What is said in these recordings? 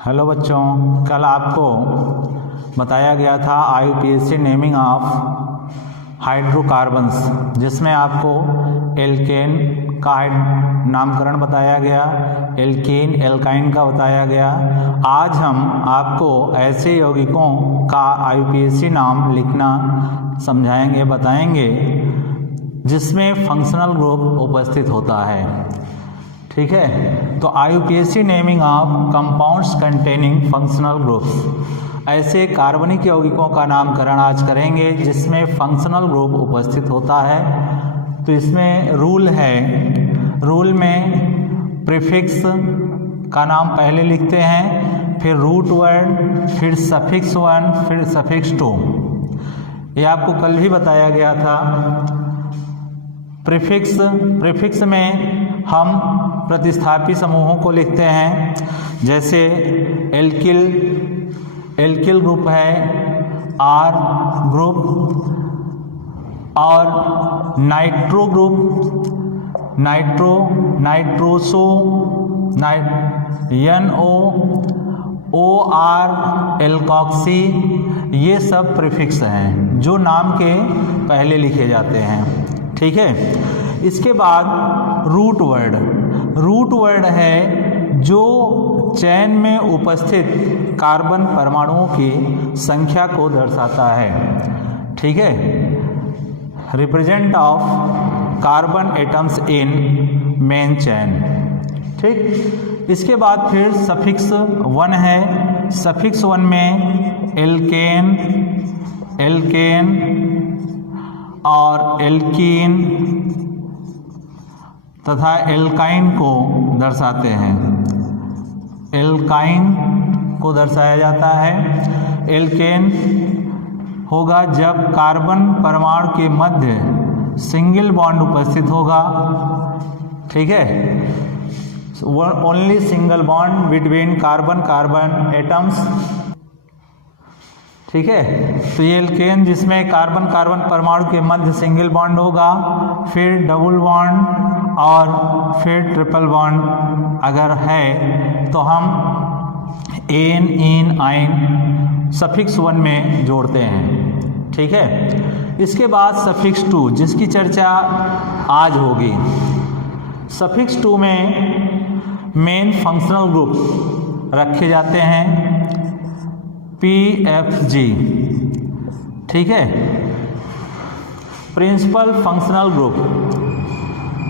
Hello बच्चों, कल आपको बताया गया था IUPAC नेमिंग ऑफ हाइड्रोकार्बन्स, जिसमें आपको एल्केन का नामकरण बताया गया, एल्कीन एल्काइन का बताया गया। आज हम आपको ऐसे यौगिकों का IUPAC नाम लिखना समझाएंगे, बताएंगे जिसमें फंक्शनल ग्रुप उपस्थित होता है। ठीक है, तो IUPAC naming of compounds containing functional groups, ऐसे कार्बनिक यौगिकों का नामकरण आज करेंगे जिसमें फंक्शनल ग्रुप उपस्थित होता है। तो इसमें रूल है, रूल में प्रीफिक्स का नाम पहले लिखते हैं, फिर रूट वर्ड, फिर सफिक्स 1, फिर सफिक्स 2। ये आपको कल भी बताया गया था। प्रीफिक्स में हम प्रतिस्थापी समूहों को लिखते हैं, जैसे एल्किल ग्रुप है, R ग्रुप, और nitro group, nitroso, NO, OR, alkoxy, ये सब प्रीफिक्स हैं जो नाम के पहले लिखे जाते हैं। ठीक है, इसके बाद रूट वर्ड है जो चेन में उपस्थित कार्बन परमाणुओं की संख्या को दर्शाता है। ठीक है, represent of carbon atoms in main chain. ठीक, इसके बाद फिर सफिक्स 1 है। सफिक्स 1 में एल्केन और एल्कीन तथा एल्काइन को दर्शाते हैं। एल्काइन को दर्शाया जाता है। एल्केन होगा जब कार्बन परमाणु के मध्य सिंगल बॉन्ड उपस्थित होगा। ठीक है, only single bond between carbon atoms. ठीक है, तो ये एल्केन जिसमें कार्बन परमाणु के मध्य सिंगल बॉन्ड होगा, फिर डबल बॉन्ड और फिर ट्रिपल बॉन्ड अगर है तो हम एन, इन, आइन सफिक्स 1 में जोड़ते हैं। ठीक है, इसके बाद सफिक्स 2 जिसकी चर्चा आज होगी। सफिक्स 2 में मेन फंक्शनल ग्रुप रखे जाते हैं, PFG। ठीक है, प्रिंसिपल फंक्शनल ग्रुप,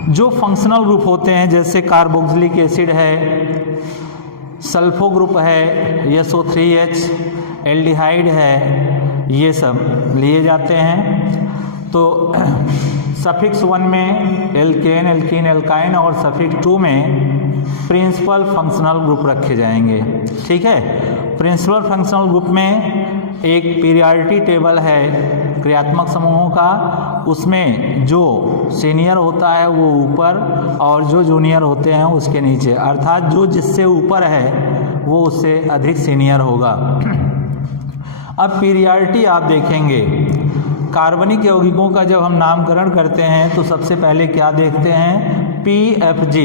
जो फंक्शनल ग्रुप होते हैं जैसे कार्बोक्सिलिक एसिड है, सल्फो ग्रुप है, SO3H, एल्डिहाइड है, ये सब लिए जाते हैं। तो सफिक्स 1 में एल्केन, एल्कीन, एल्काइन और सफिक्स 2 में प्रिंसिपल फंक्शनल ग्रुप रखे जाएंगे। ठीक है, प्रिंसिपल फंक्शनल ग्रुप में एक पीरियडिटी टेबल है क्रियात्मक समूहों का, उसमें जो सीनियर होता है वो ऊपर और जो जूनियर होते हैं उसके नीचे, अर्थात जो जिससे ऊपर है वो उससे अधिक सीनियर होगा। अब पीरियडिटी आप देखेंगे, कार्बनिक यौगिकों का जब हम नामकरण करते हैं तो सबसे पहले क्या देखते हैं, PFG,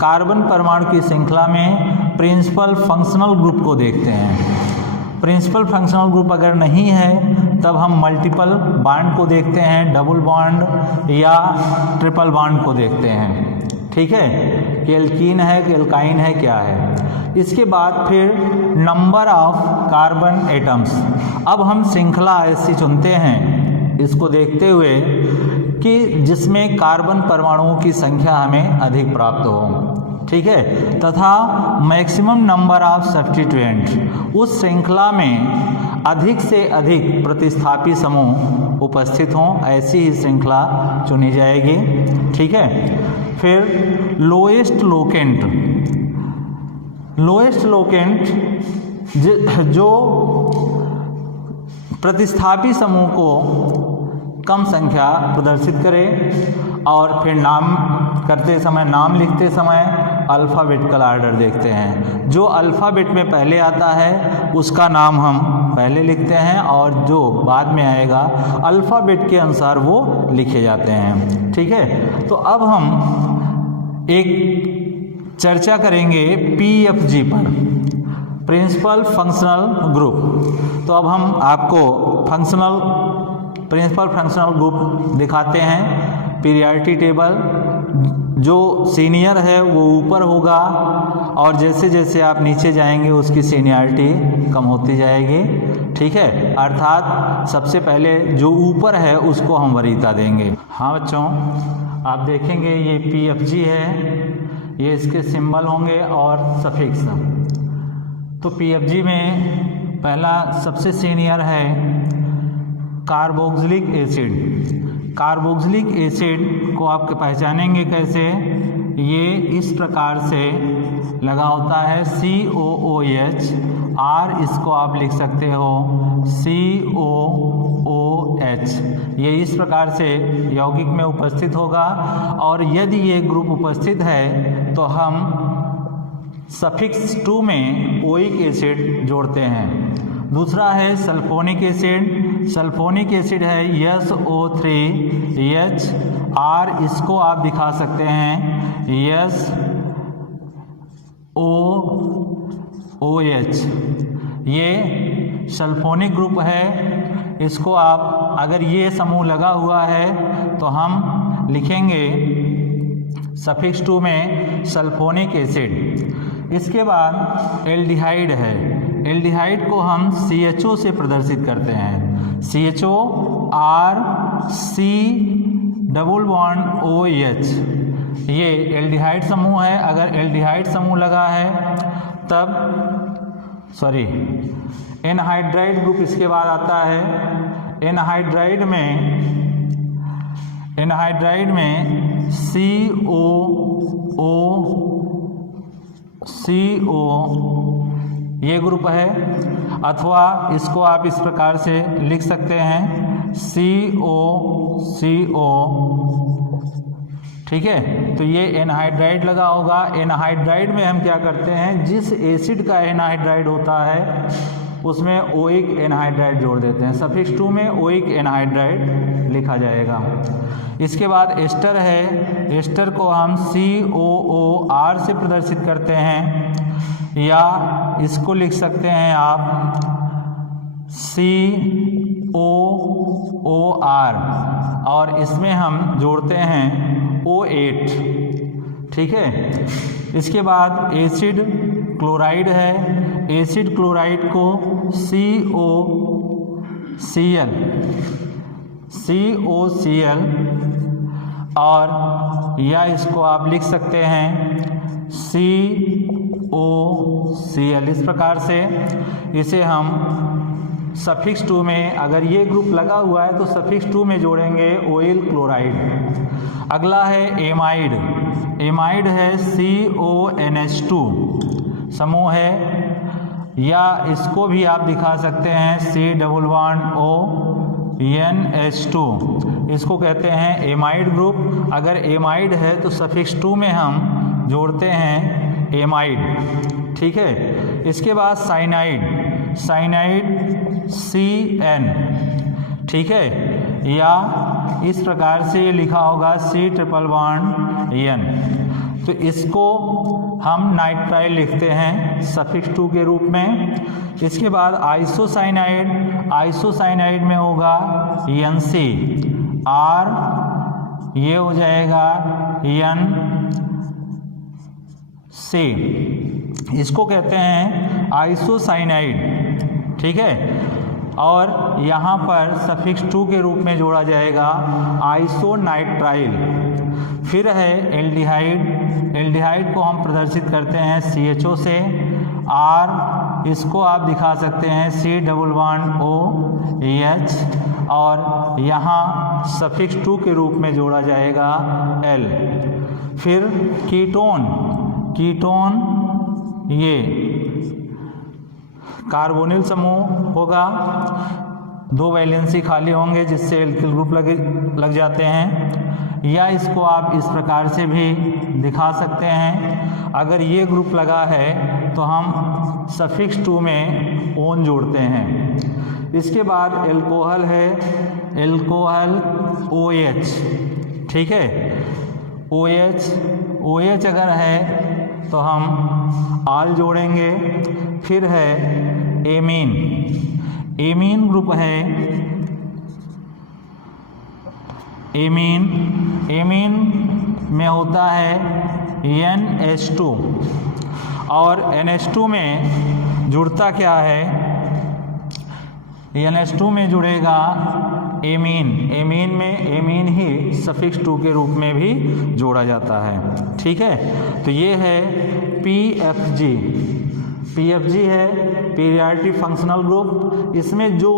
कार्बन परमाणु की श्रृंखला में प्रिंसिपल फंक्शनल ग्रुप को देखते हैं। प्रिंसिपल फंक्शनल ग्रुप अगर नहीं है तब हम मल्टीपल बॉन्ड को देखते हैं, डबल बॉन्ड या ट्रिपल बॉन्ड को देखते हैं। ठीक है, कि एल्कीन है कि एल्काइन है, क्या है। इसके बाद फिर नंबर ऑफ कार्बन एटम्स। अब हम श्रृंखला ऐसी चुनते हैं इसको देखते हुए कि जिसमें कार्बन परमाणुओं की संख्या हमें अधिक प्राप्त हो। ठीक है, तथा मैक्सिमम नंबर ऑफ सब्स्टिट्यूएंट, उस श्रृंखला में अधिक से अधिक प्रतिस्थापी समूह उपस्थित हों, ऐसी ही श्रृंखला चुनी जाएगी। ठीक है, फिर लोएस्ट लोकेंट जो प्रतिस्थापी समूह को कम संख्या प्रदर्शित करे, और फिर नाम लिखते समय अल्फ़ाबेटिकल आर्डर देखते हैं। जो अल्फ़ाबेट में पहले आता है उसका नाम हम पहले लिखते हैं और जो बाद में आएगा अल्फ़ाबेट के अनुसार वो लिखे जाते हैं। ठीक है, तो अब हम एक चर्चा करेंगे PFG पर। Principal functional group. तो अब हम आपको प्रिंसिपल फंक्शनल ग्रुप दिखाते हैं। पीरियडिटी टेबल, जो सीनियर है वो ऊपर होगा और जैसे जैसे आप नीचे जाएंगे उसकी सीनियरिटी कम होती जाएगी, ठीक है। अर्थात सबसे पहले जो ऊपर है उसको हम वरीयता देंगे। हाँ बच्चों, आप देखेंगे ये PFG है, ये इसके सिंबल होंगे और सफिक्स। तो PFG में पहला सबसे सीनियर है कार्बोक्सिलिक एसिड। कार्बोक्सिलिक एसिड को आप पहचानेंगे कैसे? ये इस प्रकार से लगा होता है COOH, R इसको आप लिख सकते हो COOH। ये इस प्रकार से यौगिक में उपस्थित होगा और यदि ये ग्रुप उपस्थित है तो हम सफिक्स 2 में ओइक एसिड जोड़ते हैं। दूसरा है सल्फोनिक एसिड। सल्फोनिक एसिड है SO3H, R इसको आप दिखा सकते हैं SOOH। ये सल्फोनिक ग्रुप है। इसको आप, अगर ये समूह लगा हुआ है तो हम लिखेंगे सफिक्स 2 में सल्फोनिक एसिड। इसके बाद एल्डिहाइड है। एल्डिहाइड को हम CHO से प्रदर्शित करते हैं, CHO RC≡OH। ये एल्डिहाइड समूह है। अगर एल्डिहाइड समूह लगा है तब एनहाइड्राइड ग्रुप इसके बाद आता है। एनहाइड्राइड में CO ये ग्रुप है, अथवा इसको आप इस प्रकार से लिख सकते हैं CO, ठीक है। तो ये एनहाइड्राइड लगा होगा। एनहाइड्राइड में हम क्या करते हैं, जिस एसिड का एनहाइड्राइड होता है उसमें ओइक एनहाइड्राइड जोड़ देते हैं। सफिक्स 2 में ओइक एनहाइड्राइड लिखा जाएगा। इसके बाद एस्टर है। एस्टर को हम COOR से प्रदर्शित करते हैं, या इसको लिख सकते हैं आप COOR, और इसमें हम जोड़ते हैं O8, ठीक है। इसके बाद एसिड क्लोराइड है। एसिड क्लोराइड को COCl, और या इसको आप लिख सकते हैं COCl। इस प्रकार से इसे हम सफिक्स 2 में, अगर ये ग्रुप लगा हुआ है तो सफिक्स 2 में जोड़ेंगे ओइल क्लोराइड। अगला है एमाइड। एमाइड है CONH2 समूह है, या इसको भी आप दिखा सकते हैं C≡ONH2। इसको कहते हैं एमाइड ग्रुप। अगर एमाइड है तो सफिक्स 2 में हम जोड़ते हैं एमाइड, ठीक है। इसके बाद साइनाइड CN, ठीक है, या इस प्रकार से लिखा होगा C≡N। तो इसको हम नाइट्राइल लिखते हैं सफिक्स 2 के रूप में। इसके बाद आइसोसाइनाइड में होगा NC, R ये हो जाएगा NC। इसको कहते हैं आइसोसाइनाइड, ठीक है। और यहाँ पर सफिक्स 2 के रूप में जोड़ा जाएगा आइसोनाइट्राइल। फिर है एल्डिहाइड। एल्डिहाइड को हम प्रदर्शित करते हैं CHO से, R इसको आप दिखा सकते हैं C≡OH, और यहाँ सफिक्स 2 के रूप में जोड़ा जाएगा L। फिर कीटोन ये कार्बोनिल समूह होगा। 2 वैलेंसी खाली होंगे जिससे एल्किल ग्रुप लग जाते हैं, या इसको आप इस प्रकार से भी दिखा सकते हैं। अगर ये ग्रुप लगा है तो हम सफिक्स 2 में ओन जोड़ते हैं। इसके बाद एल्कोहल है, एल्कोहल OH, ठीक है। OH अगर है तो हम आल जोड़ेंगे। फिर है एमीन, एमीन ग्रुप है, एमीन, एमीन में होता है NH2 और NH2 में जुड़ता क्या है, NH2 में जुड़ेगा एमीन, एमीन में एमीन ही सफिक्स 2 के रूप में भी जोड़ा जाता है। ठीक है, तो ये है PFG, PFG है पीरियाडिक फंक्शनल ग्रुप। इसमें जो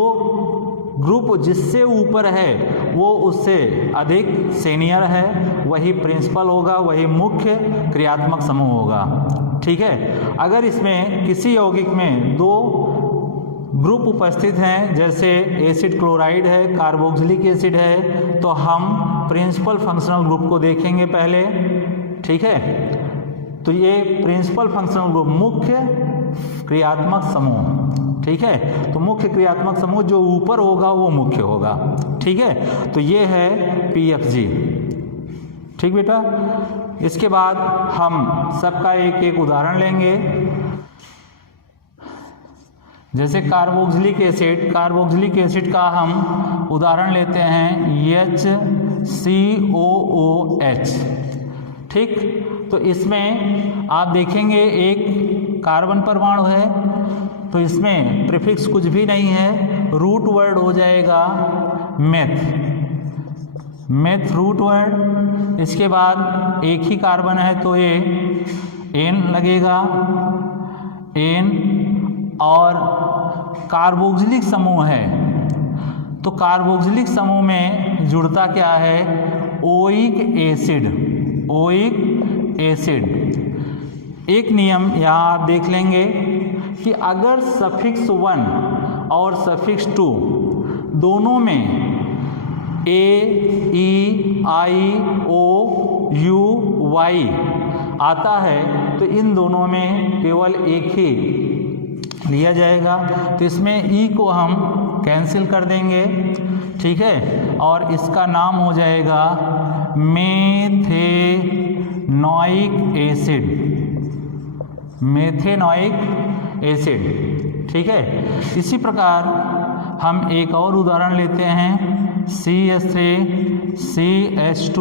ग्रुप जिससे ऊपर है वो उससे अधिक सीनियर है, वही प्रिंसिपल होगा, वही मुख्य क्रियात्मक समूह होगा। ठीक है, अगर इसमें किसी यौगिक में दो ग्रुप उपस्थित हैं, जैसे एसिड क्लोराइड है, कार्बोक्सिलिक एसिड है, तो हम प्रिंसिपल फंक्शनल ग्रुप को देखेंगे पहले। ठीक है, तो ये प्रिंसिपल फंक्शनल ग्रुप मुख्य क्रियात्मक समूह। ठीक है, तो मुख्य क्रियात्मक समूह जो ऊपर होगा वो मुख्य होगा। ठीक है, तो ये है PFG। ठीक बेटा, इसके बाद हम सबका एक एक उदाहरण लेंगे। जैसे कार्बोक्सिलिक एसिड, कार्बोक्सिलिक एसिड का हम उदाहरण लेते हैं HCOOH। ठीक, तो इसमें आप देखेंगे एक कार्बन परमाणु है, तो इसमें प्रीफिक्स कुछ भी नहीं है, रूट वर्ड हो जाएगा मेथ, मेथ रूट वर्ड। इसके बाद एक ही कार्बन है तो ये N लगेगा, N। और कार्बोक्सिलिक समूह है, तो कार्बोक्सिलिक समूह में जुड़ता क्या है, ओइक एसिड, ओइक एसिड। एक नियम यहाँ आप देख लेंगे कि अगर सफिक्स 1 और सफिक्स 2 दोनों में AEIOUY आता है तो इन दोनों में केवल एक ही लिया जाएगा, तो इसमें ई को हम कैंसिल कर देंगे। ठीक है, और इसका नाम हो जाएगा मेथेनोइक एसिड, मेथेनोइक एसिड। ठीक है, इसी प्रकार हम एक और उदाहरण लेते हैं CH3 CH2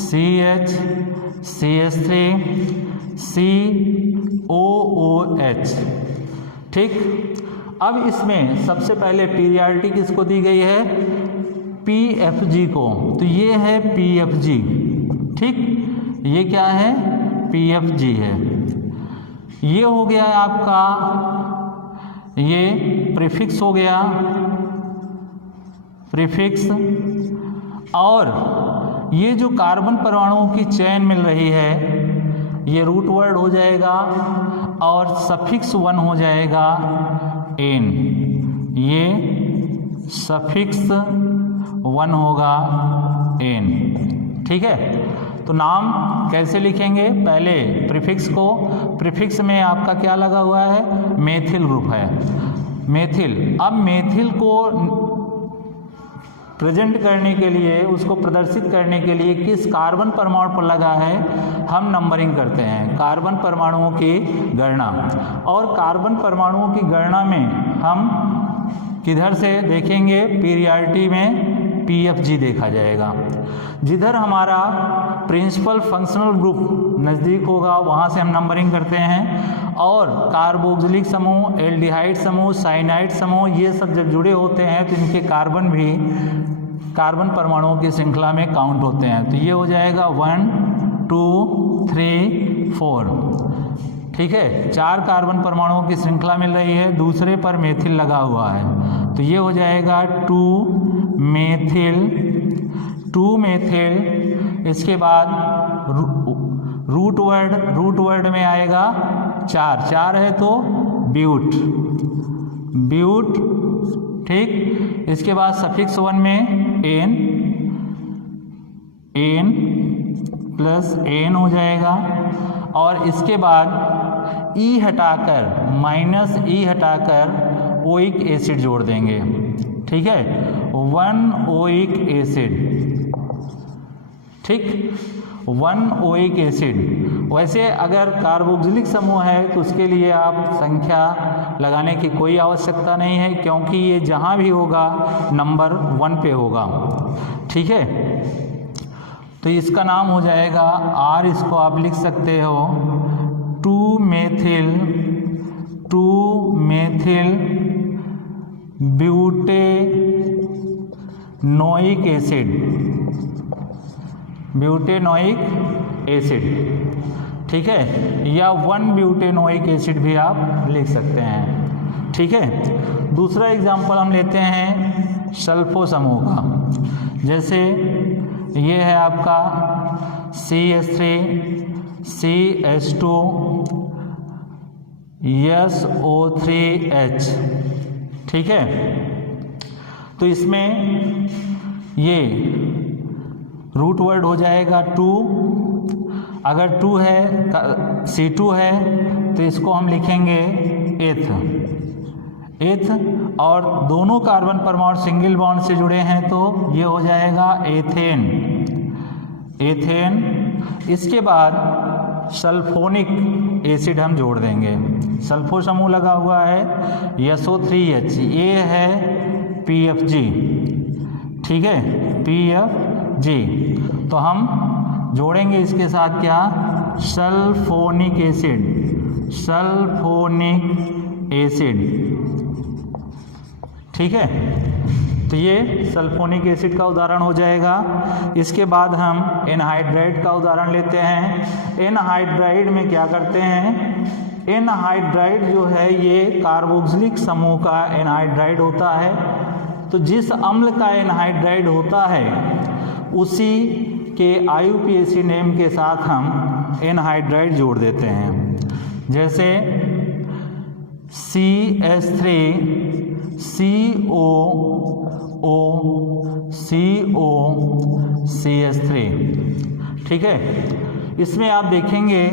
CH CH3 COOH। ठीक, अब इसमें सबसे पहले पीरियाडिटी किसको दी गई है, PFG को, तो ये है PFG। ठीक, ये क्या है, PFG है। ये हो गया आपका, ये प्रीफिक्स हो गया, प्रीफिक्स। और ये जो कार्बन परमाणुओं की चेन मिल रही है ये रूट वर्ड हो जाएगा और सफिक्स 1 हो जाएगा N, ये सफिक्स 1 होगा N। ठीक है, तो नाम कैसे लिखेंगे, पहले प्रीफिक्स को, प्रीफिक्स में आपका क्या लगा हुआ है, मेथिल ग्रुप है, मेथिल। अब मेथिल को प्रेजेंट करने के लिए, उसको प्रदर्शित करने के लिए किस कार्बन परमाणु पर लगा है, हम नंबरिंग करते हैं, कार्बन परमाणुओं की गणना। और कार्बन परमाणुओं की गणना में हम किधर से देखेंगे, पीरियाडिटी में PFG देखा जाएगा। जिधर हमारा प्रिंसिपल फंक्शनल ग्रुप नज़दीक होगा वहाँ से हम नंबरिंग करते हैं। और कार्बोक्सिलिक समूह, एल्डिहाइड समूह, साइनाइड समूह, ये सब जब जुड़े होते हैं तो इनके कार्बन भी कार्बन परमाणुओं की श्रृंखला में काउंट होते हैं। तो ये हो जाएगा 1 2 3 4। ठीक है, 4 कार्बन परमाणुओं की श्रृंखला मिल रही है, दूसरे पर मेथिल लगा हुआ है, तो ये हो जाएगा 2 मेथिल। इसके बाद रूट वर्ड में आएगा 4 है तो ब्यूट। ठीक, इसके बाद सफिक्स 1 में N प्लस N हो जाएगा। और इसके बाद E हटाकर, -E हटाकर ओइक एसिड जोड़ देंगे। ठीक है, 1 ओइक एसिड। ठीक, 1 ओइक एसिड, वैसे अगर कार्बोक्सिलिक समूह है तो उसके लिए आप संख्या लगाने की कोई आवश्यकता नहीं है, क्योंकि ये जहाँ भी होगा नंबर 1 पे होगा। ठीक है, तो इसका नाम हो जाएगा R, इसको आप लिख सकते हो 2-मेथिल ब्यूटेनोइक एसिड, ठीक है, या 1-ब्यूटेनोइक एसिड भी आप लिख सकते हैं। ठीक है, दूसरा एग्जाम्पल हम लेते हैं सल्फो समूह का। जैसे ये है आपका CH3CH2 SO3H, ठीक है। तो इसमें ये रूट वर्ड हो जाएगा 2। अगर 2 है C2 है तो इसको हम लिखेंगे एथ, और दोनों कार्बन परमाणु सिंगल बॉन्ड से जुड़े हैं तो ये हो जाएगा एथेन। इसके बाद सल्फोनिक एसिड हम जोड़ देंगे। सल्फो समूह लगा हुआ है SO3H, ये है PFG, ठीक है, PFG। तो हम जोड़ेंगे इसके साथ क्या, सल्फोनिक एसिड, ठीक है। तो ये सल्फोनिक एसिड का उदाहरण हो जाएगा। इसके बाद हम एनहाइड्राइड का उदाहरण लेते हैं। एनहाइड्राइड में क्या करते हैं, एनहाइड्राइड जो है ये कार्बोक्सिलिक समूह का एनहाइड्राइड होता है। तो जिस अम्ल का एनहाइड्राइड होता है उसी के IUPAC नेम के साथ हम एनहाइड्राइड जोड़ देते हैं। जैसे CH3COOCOCH3, ठीक है। इसमें आप देखेंगे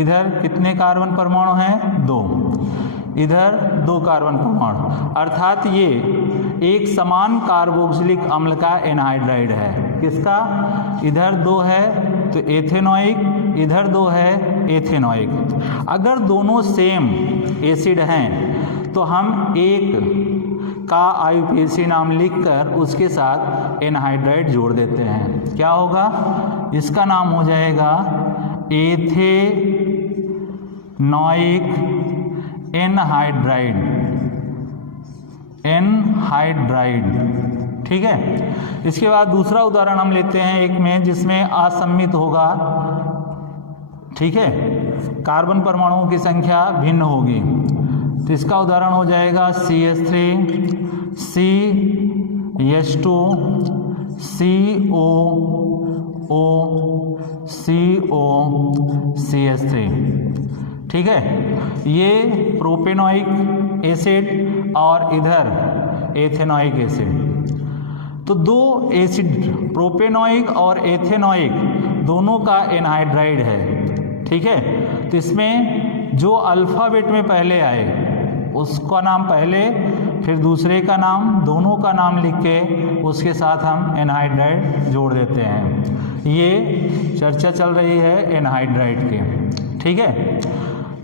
इधर कितने कार्बन परमाणु हैं, 2, इधर 2 कार्बन परमाणु, अर्थात ये एक समान कार्बोक्सिलिक अम्ल का एनहाइड्राइड है। किसका, इधर 2 है तो एथेनोइक, इधर 2 है एथेनोइक। अगर दोनों सेम एसिड हैं तो हम एक का IUPAC नाम लिखकर उसके साथ एनहाइड्राइड जोड़ देते हैं। क्या होगा, इसका नाम हो जाएगा एथेनोइक एनहाइड्राइड, ठीक है। इसके बाद दूसरा उदाहरण हम लेते हैं एक में जिसमें असम्मित होगा, ठीक है, कार्बन परमाणुओं की संख्या भिन्न होगी। तो इसका उदाहरण हो जाएगा CH3CH2 COOCOCH3, ठीक है। ये प्रोपेनोइक एसिड और इधर एथेनोइक एसिड, तो 2 एसिड प्रोपेनोइक और एथेनोइक दोनों का एनहाइड्राइड है, ठीक है। तो इसमें जो अल्फ़ाबेट में पहले आए उसका नाम पहले, फिर दूसरे का नाम, दोनों का नाम लिख के उसके साथ हम एनहाइड्राइड जोड़ देते हैं। ये चर्चा चल रही है एनहाइड्राइड की, ठीक है।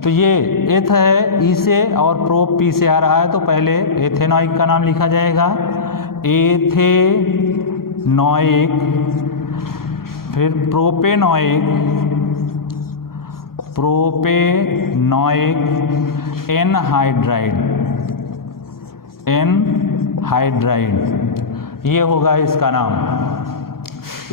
तो ये एथ है ई से और प्रो पी से आ रहा है, तो पहले एथेनोइक का नाम लिखा जाएगा एथेनोइक, फिर प्रोपेनोइक एनहाइड्राइड, ये होगा इसका नाम।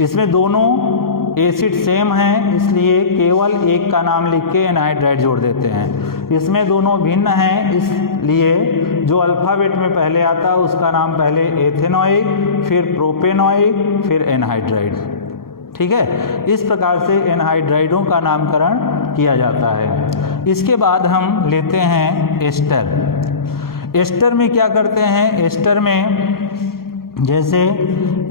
इसमें दोनों एसिड सेम हैं, इसलिए केवल एक का नाम लिख के एनहाइड्राइड जोड़ देते हैं। इसमें दोनों भिन्न हैं, इसलिए जो अल्फ़ाबेट में पहले आता है उसका नाम पहले एथेनोइक, फिर प्रोपेनोइक, फिर एनहाइड्राइड, ठीक है। इस प्रकार से एनहाइड्राइडों का नामकरण किया जाता है। इसके बाद हम लेते हैं एस्टर। एस्टर में क्या करते हैं, एस्टर में जैसे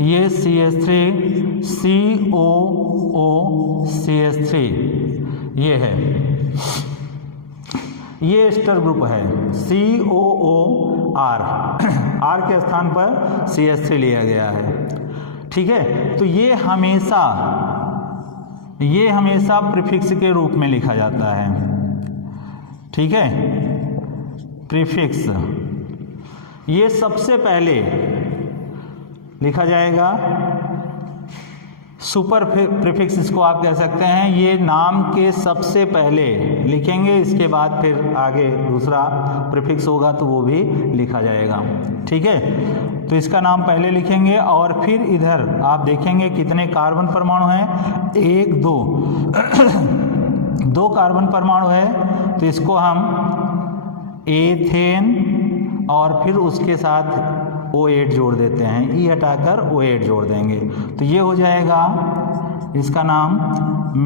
ये CH3COOCH3 ये है, ये एस्टर ग्रुप है COOR, R के स्थान पर CH3 लिया गया है, ठीक है। तो ये हमेशा ये हमेशा प्रीफिक्स के रूप में लिखा जाता है, ठीक है। प्रीफिक्स ये सबसे पहले लिखा जाएगा, सुपर प्रीफिक्स इसको आप कह सकते हैं। ये नाम के सबसे पहले लिखेंगे, इसके बाद फिर आगे दूसरा प्रीफिक्स होगा तो वो भी लिखा जाएगा, ठीक है। तो इसका नाम पहले लिखेंगे और फिर इधर आप देखेंगे कितने कार्बन परमाणु हैं, 1 2 2 कार्बन परमाणु है, तो इसको हम एथेन और फिर उसके साथ O8 जोड़ देते हैं, ई हटाकर O8 जोड़ देंगे, तो ये हो जाएगा इसका नाम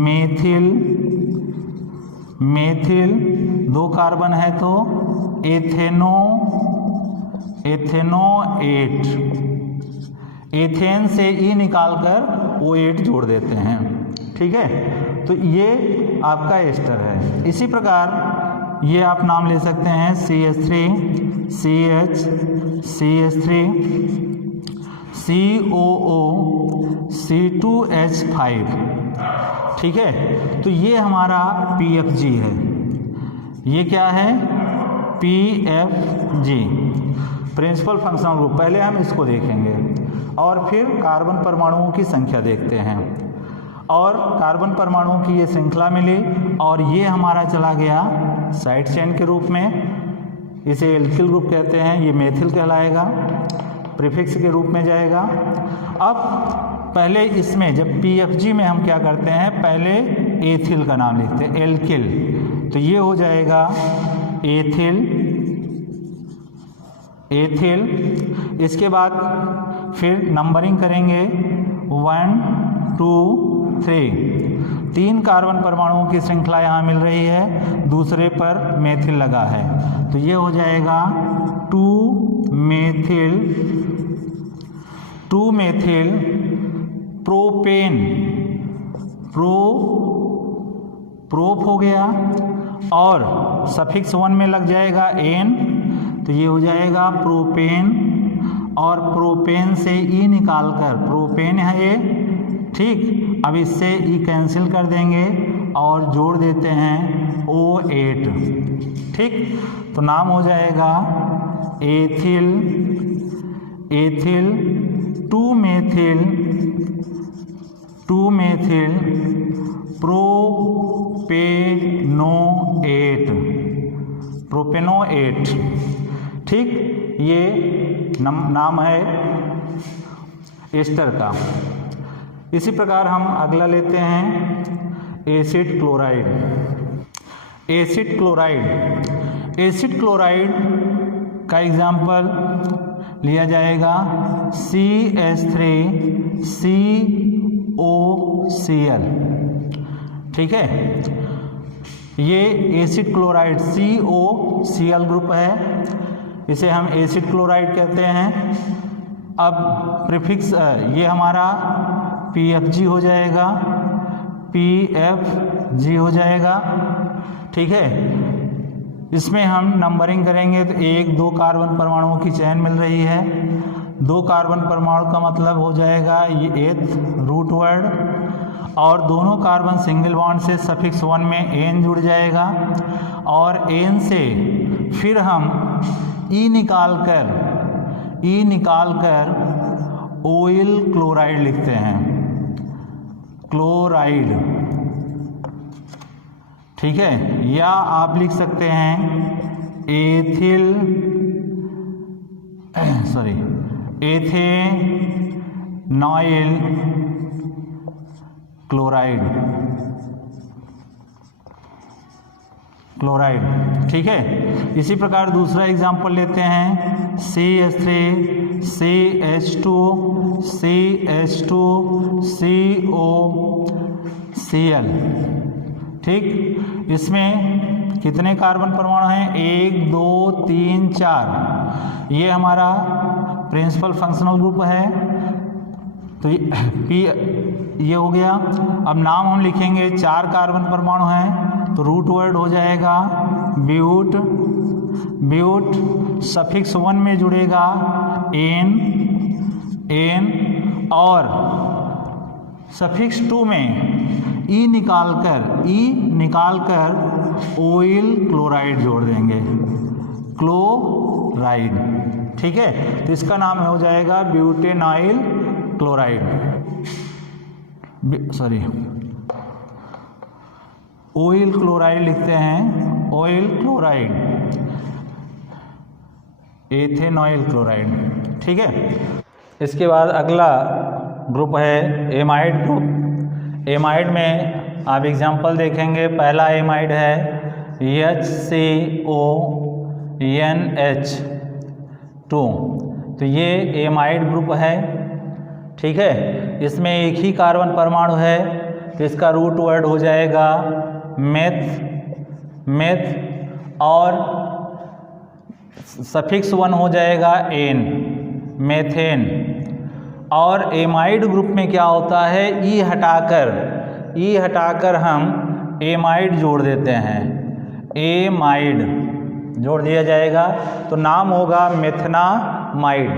मेथिल। मेथिल 2 कार्बन है तो एथेनोएट। एथेन से ई निकालकर O8 जोड़ देते हैं, ठीक है। तो ये आपका एस्टर है। इसी प्रकार ये आप नाम ले सकते हैं CH3 CH CH3 COO C2H5, ठीक है। तो ये हमारा PFG है। ये क्या है? PFG, principal functional group. पहले हम इसको देखेंगे और फिर कार्बन परमाणुओं की संख्या देखते हैं। और कार्बन परमाणुओं की ये श्रृंखला मिली और ये हमारा चला गया साइड चेन के रूप में, इसे एल्किल ग्रुप कहते हैं। ये मेथिल कहलाएगा, प्रीफिक्स के रूप में जाएगा। अब पहले इसमें जब PFG में हम क्या करते हैं, पहले एथिल का नाम लिखते हैं, एल्किल, तो ये हो जाएगा एथिल। एथिल इसके बाद फिर नंबरिंग करेंगे 1 2 3, 3 कार्बन परमाणुओं की श्रृंखला यहाँ मिल रही है, दूसरे पर मेथिल लगा है, तो ये हो जाएगा 2 मेथिल। 2 मेथिल प्रोपेन, प्रोप हो गया और सफिक्स 1 में लग जाएगा एन, तो ये हो जाएगा प्रोपेन। और प्रोपेन से ई निकालकर, प्रोपेन है ये, ठीक। अब इससे ई कैंसिल कर देंगे और जोड़ देते हैं O8, ठीक। तो नाम हो जाएगा एथिल। एथिल 2 मेथिल प्रोपेनोएट, ठीक। ये नाम है एस्टर का। इसी प्रकार हम अगला लेते हैं acid chloride. Acid chloride, acid chloride का एग्जाम्पल लिया जाएगा CH3COCl, ठीक है। ये एसिड क्लोराइड COCl ग्रुप है, इसे हम एसिड क्लोराइड कहते हैं। अब प्रीफिक्स ये हमारा PFG हो जाएगा, PFG हो जाएगा, ठीक है। इसमें हम नंबरिंग करेंगे तो 1 2 कार्बन परमाणुओं की चेन मिल रही है। 2 कार्बन परमाणु का मतलब हो जाएगा ये एथ रूट वर्ड, और दोनों कार्बन सिंगल बॉन्ड से सफिक्स 1 में एन जुड़ जाएगा और एन से फिर हम ई निकालकर ऑयल क्लोराइड लिखते हैं, क्लोराइड, ठीक है। या आप लिख सकते हैं एथेनॉयल क्लोराइड, ठीक है। इसी प्रकार दूसरा एग्जाम्पल लेते हैं CH3 CH2 COCl, ठीक। इसमें कितने कार्बन परमाणु हैं? 1 2 3 4। ये हमारा प्रिंसिपल फंक्शनल ग्रुप है, तो ये हो गया। अब नाम हम लिखेंगे, 4 कार्बन परमाणु हैं तो रूट वर्ड हो जाएगा ब्यूट। ब्यूट सफिक्स 1 में जुड़ेगा एन, और सफिक्स 2 में ई निकाल कर ऑयल क्लोराइड जोड़ देंगे, क्लोराइड। ठीक है, तो इसका नाम हो जाएगा ब्यूटेनाइल क्लोराइड, सॉरी ऑयल क्लोराइड लिखते हैं, ऑयल क्लोराइड, एथेनॉइल क्लोराइड। ठीक है, इसके बाद अगला ग्रुप है एमाइड ग्रुप। एमाइड में आप एग्जांपल देखेंगे, पहला एमाइड है HCONH2, तो ये एमाइड ग्रुप है। ठीक है, इसमें एक ही कार्बन परमाणु है, तो इसका रूट वर्ड हो जाएगा मेथ और सफिक्स 1 हो जाएगा एन, मेथेन। और एमाइड ग्रुप में क्या होता है, ई हटाकर हम एमाइड जोड़ देते हैं, एमाइड जोड़ दिया जाएगा, तो नाम होगा मेथनामाइड।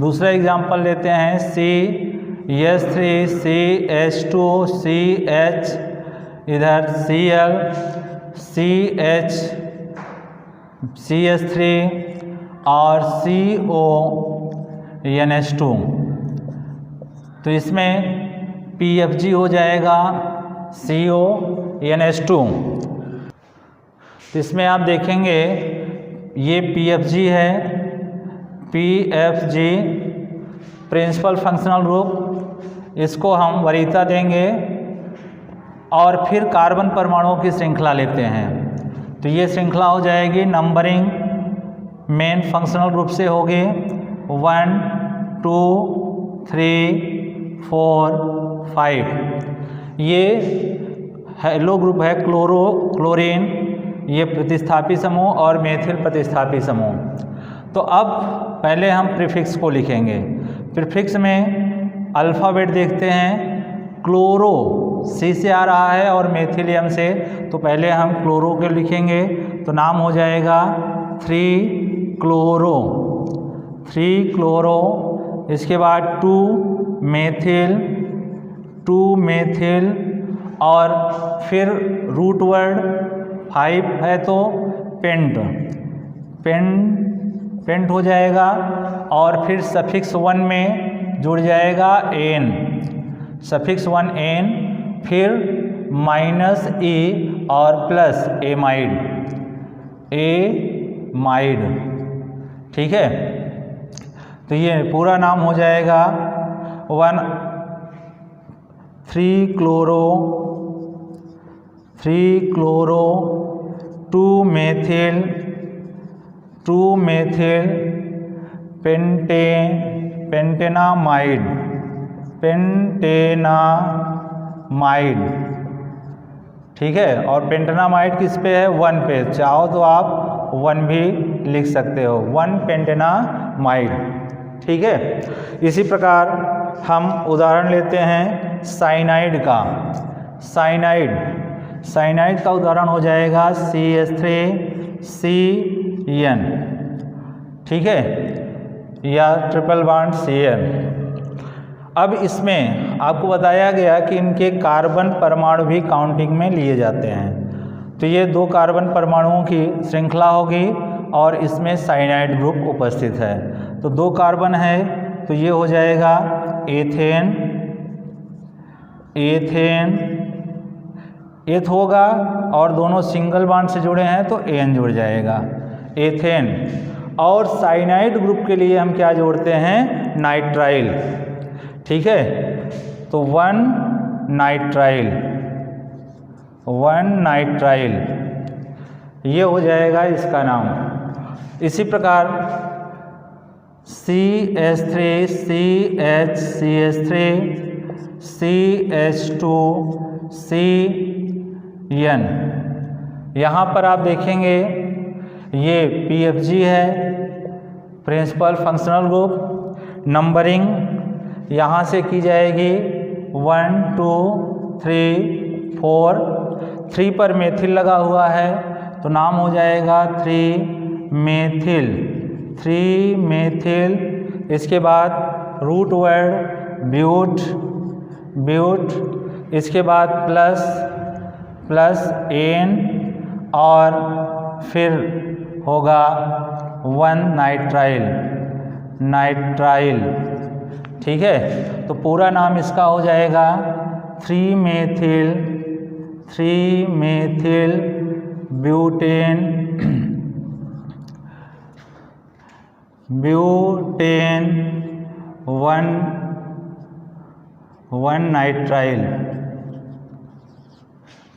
दूसरा एग्जांपल लेते हैं CH3CH2CH, इधर Cl CH3 और CONH2, तो इसमें PFG हो जाएगा CONH2। तो इसमें आप देखेंगे ये PFG है, PFG प्रिंसिपल फंक्शनल ग्रुप, इसको हम वरीयता देंगे और फिर कार्बन परमाणुओं की श्रृंखला लेते हैं, तो ये श्रृंखला हो जाएगी, नंबरिंग मेन फंक्शनल ग्रुप से होगी 1 2 3 4 5। ये हेलो ग्रुप है, क्लोरीन, ये प्रतिस्थापी समूह और मेथिल प्रतिस्थापी समूह। तो अब पहले हम प्रीफिक्स को लिखेंगे। प्रीफिक्स में अल्फ़ाबेट देखते हैं, क्लोरो सी से आ रहा है और मेथिलियम से, तो पहले हम क्लोरो के लिखेंगे, तो नाम हो जाएगा 3 क्लोरो। इसके बाद 2 मेथिल और फिर रूट वर्ड 5 है तो पेंट हो जाएगा, और फिर सफिक्स 1 में जुड़ जाएगा एन, सफिक्स 1 एन, फिर -e और प्लस एमाइड। ठीक है, तो ये पूरा नाम हो जाएगा 3 क्लोरो 2 मेथिल पेंटेनामाइड। ठीक है, और पेंटेनामाइड किस पे है, 1 पे, चाहो तो आप 1 भी लिख सकते हो, 1 पेंटेनामाइड। ठीक है, इसी प्रकार हम उदाहरण लेते हैं साइनाइड का। साइनाइड का उदाहरण हो जाएगा CH3CN। ठीक है, या ट्रिपल बॉन्ड CN। अब इसमें आपको बताया गया कि इनके कार्बन परमाणु भी काउंटिंग में लिए जाते हैं, तो ये 2 कार्बन परमाणुओं की श्रृंखला होगी और इसमें साइनाइड ग्रुप उपस्थित है। तो 2 कार्बन है, तो ये हो जाएगा एथ होगा, और दोनों सिंगल बॉन्ड से जुड़े हैं तो एन जुड़ जाएगा, एथेन। और साइनाइड ग्रुप के लिए हम क्या जोड़ते हैं, नाइट्राइल। ठीक है, तो 1 नाइट्राइल, ये हो जाएगा इसका नाम। इसी प्रकार CH3 CH3 CH2 CN, यहाँ पर आप देखेंगे ये PFG है, प्रिंसिपल फंक्शनल ग्रुप। नंबरिंग यहाँ से की जाएगी 1 2 3 4, 3 पर मेथिल लगा हुआ है, तो नाम हो जाएगा 3 मेथिल। इसके बाद रूट वर्ड ब्यूट, इसके बाद प्लस प्लस एन और फिर होगा 1 नाइट्राइल, नाइट्राइल। ठीक है, तो पूरा नाम इसका हो जाएगा 3 मेथिल ब्यूटेन 1 नाइट्राइल।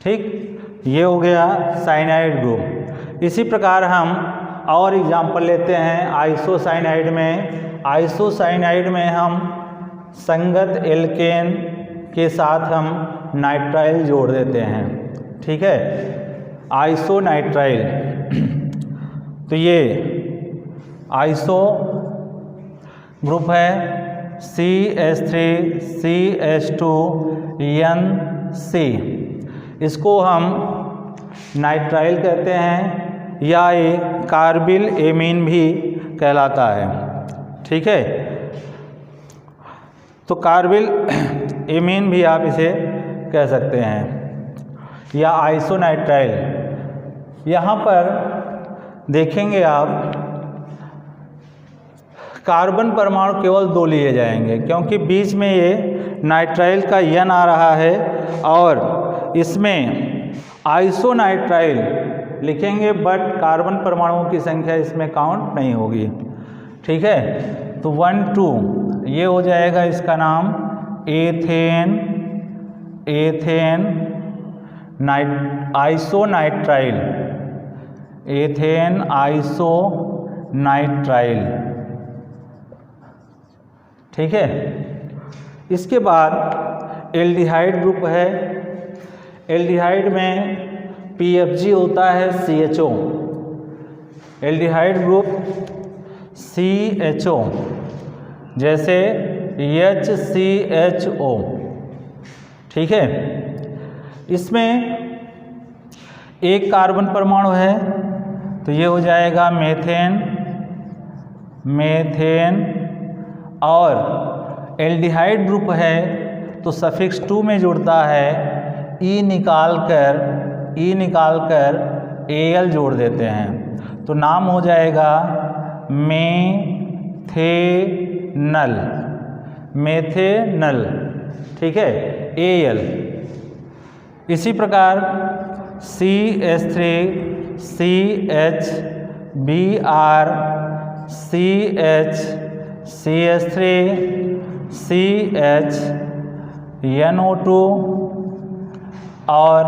ठीक, ये हो गया साइनाइड ग्रुप। इसी प्रकार हम और एग्जाम्पल लेते हैं आइसोसाइनाइड में। आइसोसाइनाइड में हम संगत एल्केन के साथ हम नाइट्राइल जोड़ देते हैं। ठीक है, आइसोनाइट्राइल। तो ये आइसो ग्रुप है CH3CH2N C। इसको हम नाइट्राइल कहते हैं या ये कार्बिल एमीन भी कहलाता है। ठीक है, तो कार्बिल एमीन भी आप इसे कह सकते हैं या आइसोनाइट्राइल। यहाँ पर देखेंगे आप कार्बन परमाणु केवल 2 लिए जाएंगे क्योंकि बीच में ये नाइट्राइल का N आ रहा है और इसमें आइसोनाइट्राइल लिखेंगे बट कार्बन परमाणुओं की संख्या इसमें काउंट नहीं होगी। ठीक है, तो 1 2 ये हो जाएगा इसका नाम एथेन आइसोनाइट्राइल, एथेन आइसोनाइट्राइल। ठीक है, इसके बाद एल्डिहाइड ग्रुप है। एल्डिहाइड में PFG होता है CHO। एल्डिहाइड ग्रुप CHO जैसे HCHO। ठीक है, इसमें एक कार्बन परमाणु है तो ये हो जाएगा मेथेन और एल्डिहाइड ग्रुप है तो सफिक्स 2 में जुड़ता है ई निकाल कर Al जोड़ देते हैं तो नाम हो जाएगा मेथेनल। ठीक है, Al। इसी प्रकार CH3CHBr CH3CHNO2 और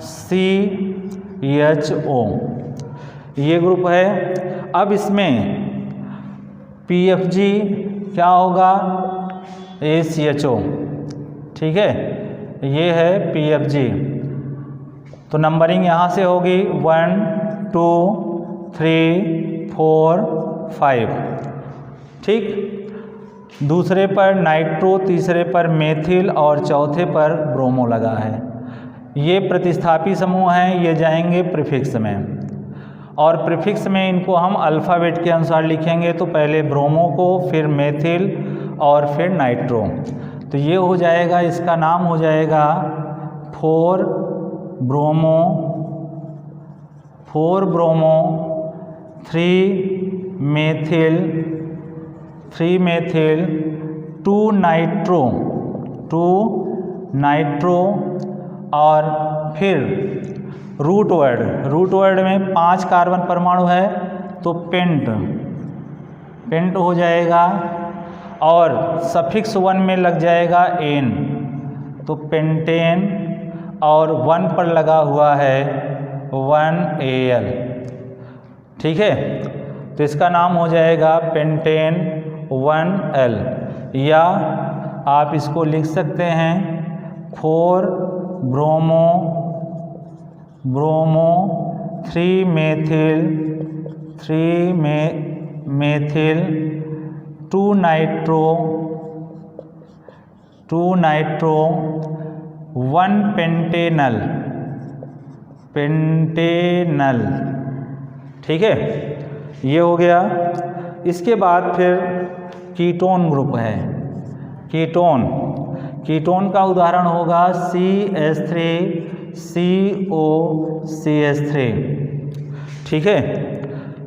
CHO ये ग्रुप है। अब इसमें PFG क्या होगा ACHO। ठीक है, ये है PFG। तो नंबरिंग यहाँ से होगी 1 2 3 4 5। ठीक, दूसरे पर नाइट्रो, तीसरे पर मेथिल और चौथे पर ब्रोमो लगा है। ये प्रतिस्थापी समूह हैं, ये जाएंगे प्रीफिक्स में और प्रीफिक्स में इनको हम अल्फ़ाबेट के अनुसार लिखेंगे तो पहले ब्रोमो को, फिर मेथिल और फिर नाइट्रो। तो ये हो जाएगा, इसका नाम हो जाएगा 4 ब्रोमो 3 मेथिल 2 नाइट्रो और फिर रूट वर्ड में 5 कार्बन परमाणु है तो पेंट हो जाएगा और सफिक्स 1 में लग जाएगा एन तो पेंटेन और 1 पर लगा हुआ है 1Al। ठीक है, तो इसका नाम हो जाएगा पेंटेन 1L या आप इसको लिख सकते हैं 4 ब्रोमो 3 मेथिल 2 नाइट्रो 1 पेंटेनल। ठीक है, ये हो गया। इसके बाद फिर कीटोन ग्रुप है। कीटोन का उदाहरण होगा CH3COCH3। ठीक है,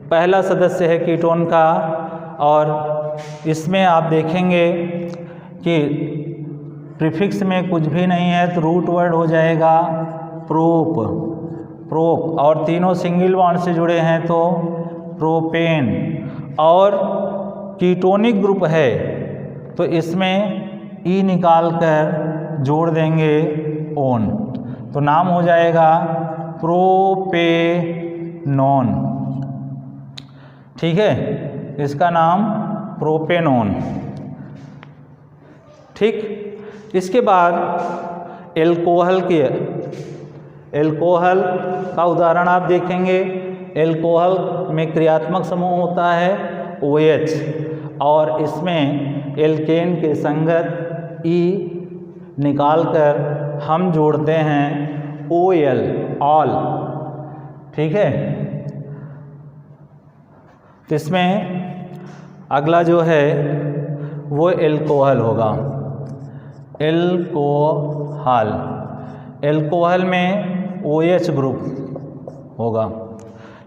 पहला सदस्य है कीटोन का, और इसमें आप देखेंगे कि प्रीफिक्स में कुछ भी नहीं है तो रूट वर्ड हो जाएगा प्रोप, और तीनों सिंगल बॉन्ड से जुड़े हैं तो प्रोपेन। और कीटोनिक ग्रुप है तो इसमें ई निकाल कर जोड़ देंगे ओन, तो नाम हो जाएगा प्रोपेनॉन। ठीक है, इसका नाम प्रोपेनॉन। ठीक, इसके बाद एल्कोहल का उदाहरण आप देखेंगे। एल्कोहल में क्रियात्मक समूह होता है OH, और इसमें एल्केन के संगत E निकालकर हम जोड़ते हैं OL, ऑल। ठीक है, तो इसमें अगला जो है वो एल्कोहल होगा। एल्कोहल में OH ग्रुप होगा।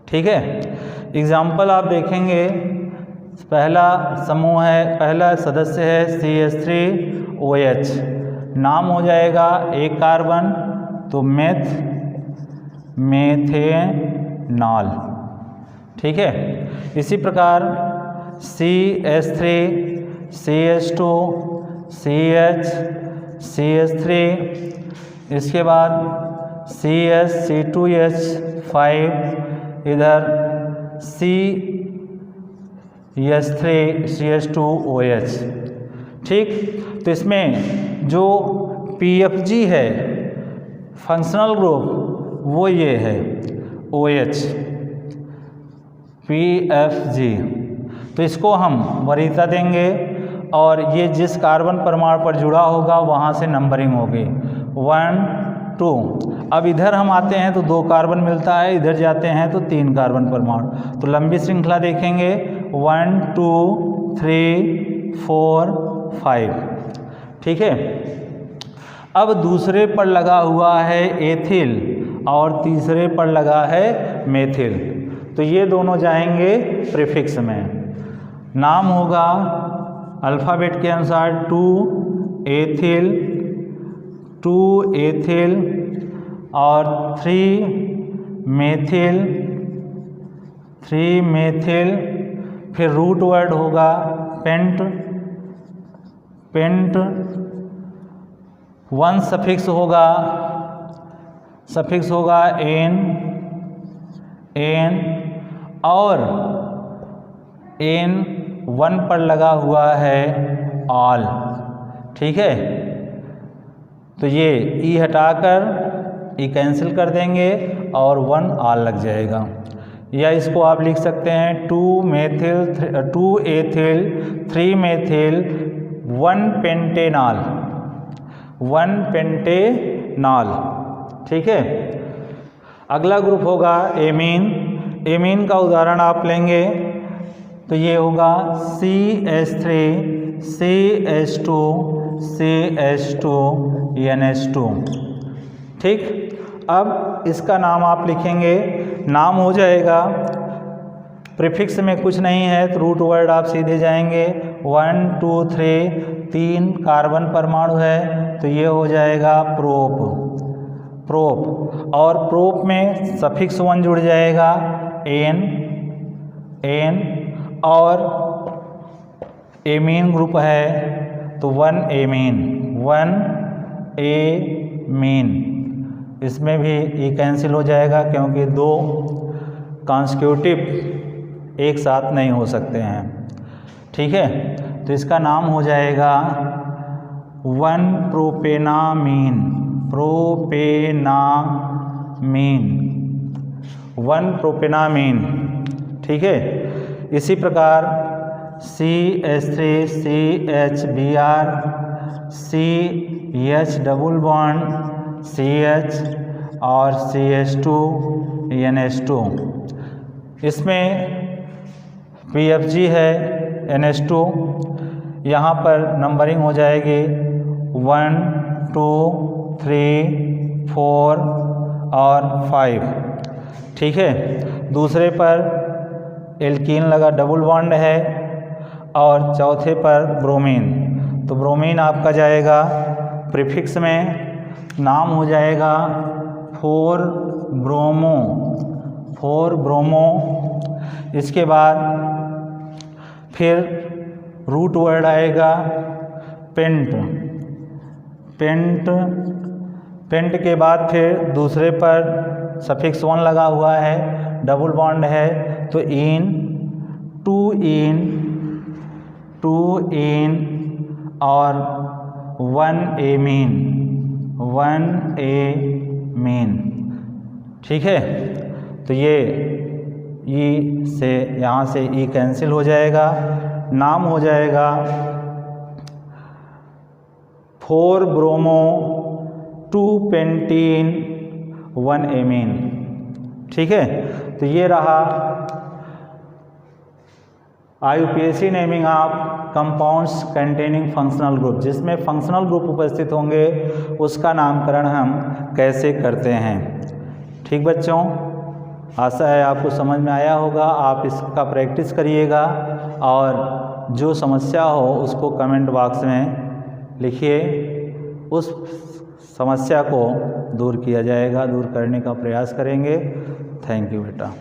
ठीक है, एग्जाम्पल आप देखेंगे, पहला समूह है, पहला सदस्य है CH3OH, नाम हो जाएगा एक कार्बन तो मेथेनॉल। ठीक है, इसी प्रकार CH3CH2CH3, इसके बाद CH2H5, इधर CH2OH। ठीक, तो इसमें जो PFG है फंक्शनल ग्रुप वो ये है OH, PFG। तो इसको हम वरीयता देंगे और ये जिस कार्बन परमाणु पर जुड़ा होगा वहाँ से नंबरिंग होगी 1 2। अब इधर हम आते हैं तो 2 कार्बन मिलता है, इधर जाते हैं तो 3 कार्बन परमाणु, तो लंबी श्रृंखला देखेंगे 1 2 3 4 5। ठीक है, अब दूसरे पर लगा हुआ है एथिल और तीसरे पर लगा है मेथिल, तो ये दोनों जाएंगे प्रीफिक्स में। नाम होगा अल्फ़ाबेट के अनुसार 2 एथिल और 3 मेथिल, फिर रूट वर्ड होगा पेंट, 1 सफिक्स होगा एन, और एन 1 पर लगा हुआ है ऑल। ठीक है, तो ये ई हटाकर ई कैंसिल कर देंगे और 1 ऑल लग जाएगा। या इसको आप लिख सकते हैं 2 एथिल 3 मेथिल 1 पेंटेनॉल। ठीक है, अगला ग्रुप होगा एमीन का उदाहरण आप लेंगे तो ये होगा CH3CH2CH2NH2। ठीक, अब इसका नाम आप लिखेंगे, नाम हो जाएगा, प्रीफिक्स में कुछ नहीं है तो रूट वर्ड आप सीधे जाएंगे 1 2 3, 3 कार्बन परमाणु है तो ये हो जाएगा प्रोप, और प्रोप में सफिक्स 1 जुड़ जाएगा एन, और एमीन ग्रुप है तो 1 एमीन, इसमें भी ये कैंसिल हो जाएगा क्योंकि 2 कॉन्स्टिट्यूटिव एक साथ नहीं हो सकते हैं। ठीक है, तो इसका नाम हो जाएगा 1 प्रोपेनामीन। 1 प्रोपेनामीन। ठीक है, इसी प्रकार CH3CHBr, CH double bond CH और CH2NH2, इसमें PFG है NH2, यहाँ पर नंबरिंग हो जाएगी 1 2 3 4 और 5, ठीक है। दूसरे पर एल्कीन लगा, डबल बॉन्ड है, और चौथे पर ब्रोमीन। तो ब्रोमीन आपका जाएगा प्रीफिक्स में, नाम हो जाएगा 4 ब्रोमो, 4 ब्रोमो। इसके बाद फिर रूट वर्ड आएगा पेंट, पेंट, पेंट के बाद फिर दूसरे पर सफिक्स 1 लगा हुआ है, डबल बॉन्ड है, तो इन, 2 इन, 2 इन और 1 एमीन, 1 एमीन, ठीक है। तो ये ई से यहाँ से ई कैंसिल हो जाएगा, नाम हो जाएगा 4 ब्रोमो 2 पेंटीन 1 एमीन, ठीक है। तो ये रहा IUPAC naming of compounds containing functional group, जिसमें फंक्शनल ग्रुप उपस्थित होंगे उसका नामकरण हम कैसे करते हैं। ठीक बच्चों, आशा है आपको समझ में आया होगा। आप इसका प्रैक्टिस करिएगा और जो समस्या हो उसको कमेंट बॉक्स में लिखिए, उस समस्या को दूर किया जाएगा, दूर करने का प्रयास करेंगे। थैंक यू बेटा।